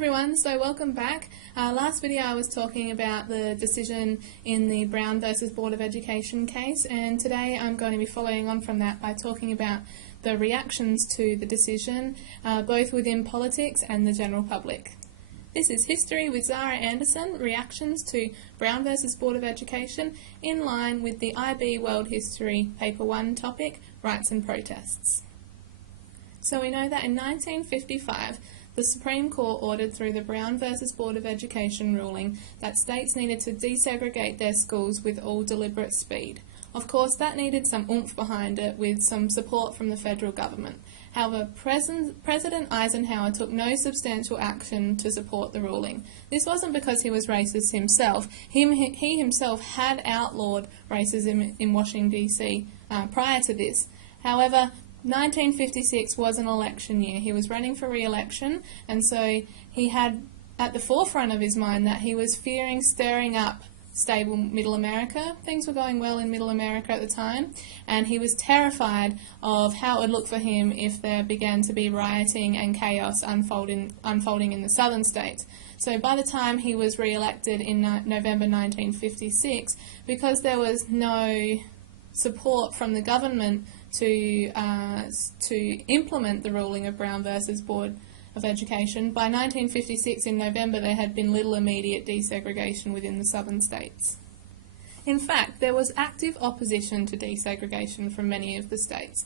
everyone, so welcome back. Last video I was talking about the decision in the Brown versus Board of Education case, and today I'm going to be following on from that by talking about the reactions to the decision, both within politics and the general public. This is History with Zara Anderson, reactions to Brown versus Board of Education, in line with the IB World History Paper 1 topic, Rights and Protests. So we know that in 1955, the Supreme Court ordered through the Brown versus Board of Education ruling that states needed to desegregate their schools with all deliberate speed. Of course, that needed some oomph behind it with some support from the federal government. However, President Eisenhower took no substantial action to support the ruling. This wasn't because he was racist himself. He himself had outlawed racism in Washington, D.C. Prior to this. However, 1956 was an election year. He was running for re-election, and so he had at the forefront of his mind that he was fearing stirring up stable Middle America. Things were going well in Middle America at the time, and he was terrified of how it would look for him if there began to be rioting and chaos unfolding in the southern states. So by the time he was re-elected in November 1956, because there was no support from the government to implement the ruling of Brown versus Board of Education, by 1956 in November there had been little immediate desegregation within the southern states. In fact, there was active opposition to desegregation from many of the states.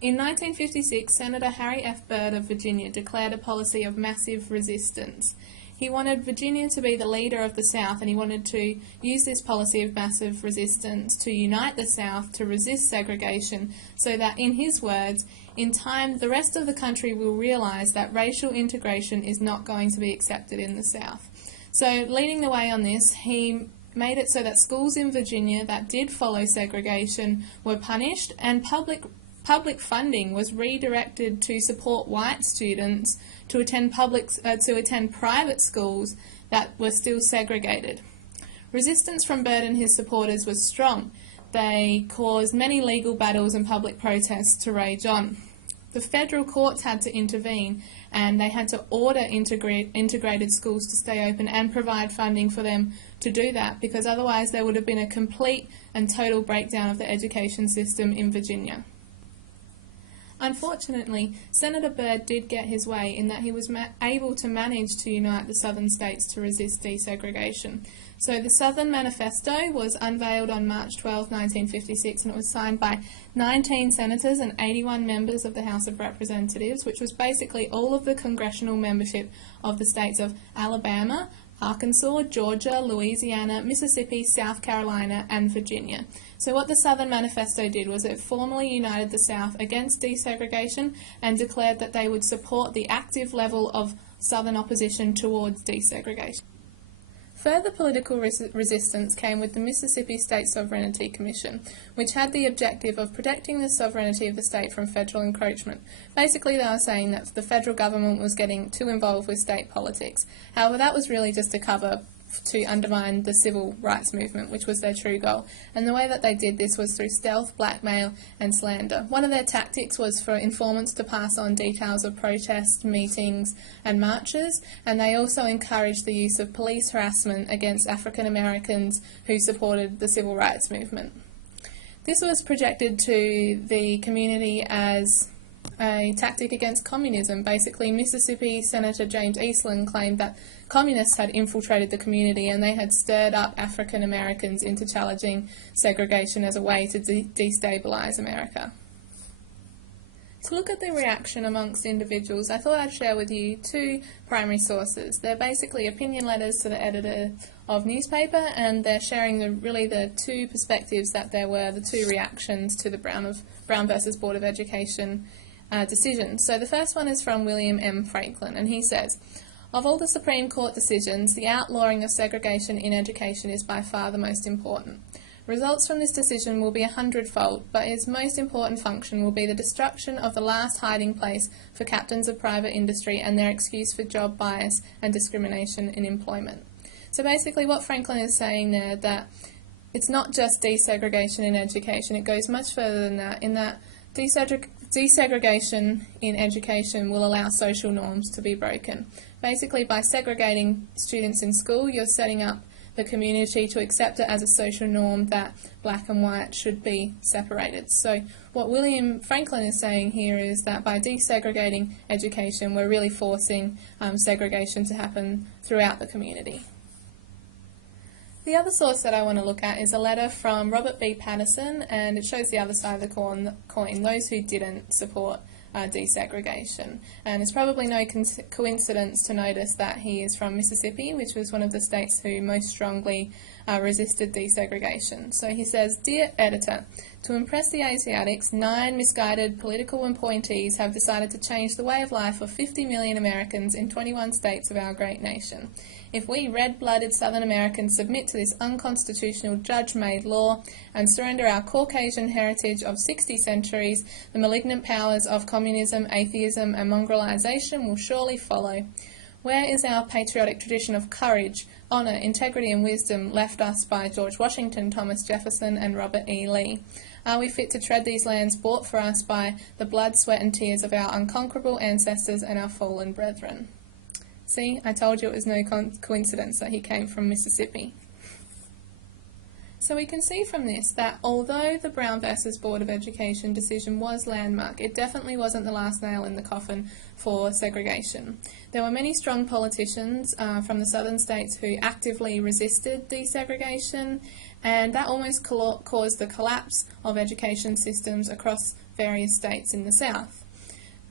In 1956, Senator Harry F. Byrd of Virginia declared a policy of massive resistance. He wanted Virginia to be the leader of the South, and he wanted to use this policy of massive resistance to unite the South to resist segregation, so that, in his words, in time the rest of the country will realise that racial integration is not going to be accepted in the South. So, leading the way on this, he made it so that schools in Virginia that did follow segregation were punished, and public funding was redirected to support white students to attend private schools that were still segregated. Resistance from Byrd and his supporters was strong. They caused many legal battles and public protests to rage on. The federal courts had to intervene, and they had to order integrated schools to stay open and provide funding for them to do that, because otherwise there would have been a complete and total breakdown of the education system in Virginia. Unfortunately, Senator Byrd did get his way in that he was able to manage to unite the southern states to resist desegregation. So the Southern Manifesto was unveiled on March 12, 1956, and it was signed by 19 senators and 81 members of the House of Representatives, which was basically all of the congressional membership of the states of Alabama, Arkansas, Georgia, Louisiana, Mississippi, South Carolina, and Virginia. So what the Southern Manifesto did was it formally united the South against desegregation and declared that they would support the active level of Southern opposition towards desegregation. Further political resistance came with the Mississippi State Sovereignty Commission, which had the objective of protecting the sovereignty of the state from federal encroachment. Basically, they were saying that the federal government was getting too involved with state politics. However, that was really just a cover to undermine the civil rights movement, which was their true goal. And the way that they did this was through stealth, blackmail, and slander. One of their tactics was for informants to pass on details of protests, meetings, and marches, and they also encouraged the use of police harassment against African Americans who supported the civil rights movement. This was projected to the community as a tactic against communism. Basically, Mississippi Senator James Eastland claimed that communists had infiltrated the community and they had stirred up African Americans into challenging segregation as a way to destabilise America. To look at the reaction amongst individuals, I thought I'd share with you two primary sources. They're basically opinion letters to the editor of newspaper, and they're sharing the two perspectives that there were, the two reactions to the Brown versus Board of Education decision. So the first one is from William M. Franklin, and he says, "Of all the Supreme Court decisions, the outlawing of segregation in education is by far the most important. Results from this decision will be 100-fold, but its most important function will be the destruction of the last hiding place for captains of private industry and their excuse for job bias and discrimination in employment." So basically what Franklin is saying there, that it's not just desegregation in education, it goes much further than that, in that desegregation in education will allow social norms to be broken. Basically, by segregating students in school, you're setting up the community to accept it as a social norm that black and white should be separated. So what William Franklin is saying here is that by desegregating education, we're really forcing segregation to happen throughout the community. The other source that I want to look at is a letter from Robert B. Patterson, and it shows the other side of the coin, those who didn't support desegregation. And it's probably no coincidence to notice that he is from Mississippi, which was one of the states who most strongly resisted desegregation. So he says, "Dear editor, to impress the Asiatics, 9 misguided political appointees have decided to change the way of life of 50 million Americans in 21 states of our great nation. If we red-blooded Southern Americans submit to this unconstitutional judge-made law and surrender our Caucasian heritage of 60 centuries, the malignant powers of communism, atheism, and mongrelization will surely follow. Where is our patriotic tradition of courage, honour, integrity and wisdom left us by George Washington, Thomas Jefferson and Robert E. Lee? Are we fit to tread these lands bought for us by the blood, sweat and tears of our unconquerable ancestors and our fallen brethren?" See, I told you it was no coincidence that he came from Mississippi. So we can see from this that although the Brown versus Board of Education decision was landmark, it definitely wasn't the last nail in the coffin for segregation. There were many strong politicians from the southern states who actively resisted desegregation, and that almost caused the collapse of education systems across various states in the south.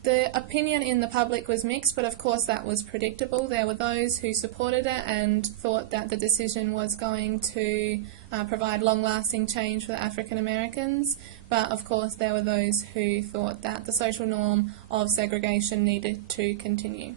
The opinion in the public was mixed, but of course that was predictable. There were those who supported it and thought that the decision was going to provide long-lasting change for African Americans, but of course there were those who thought that the social norm of segregation needed to continue.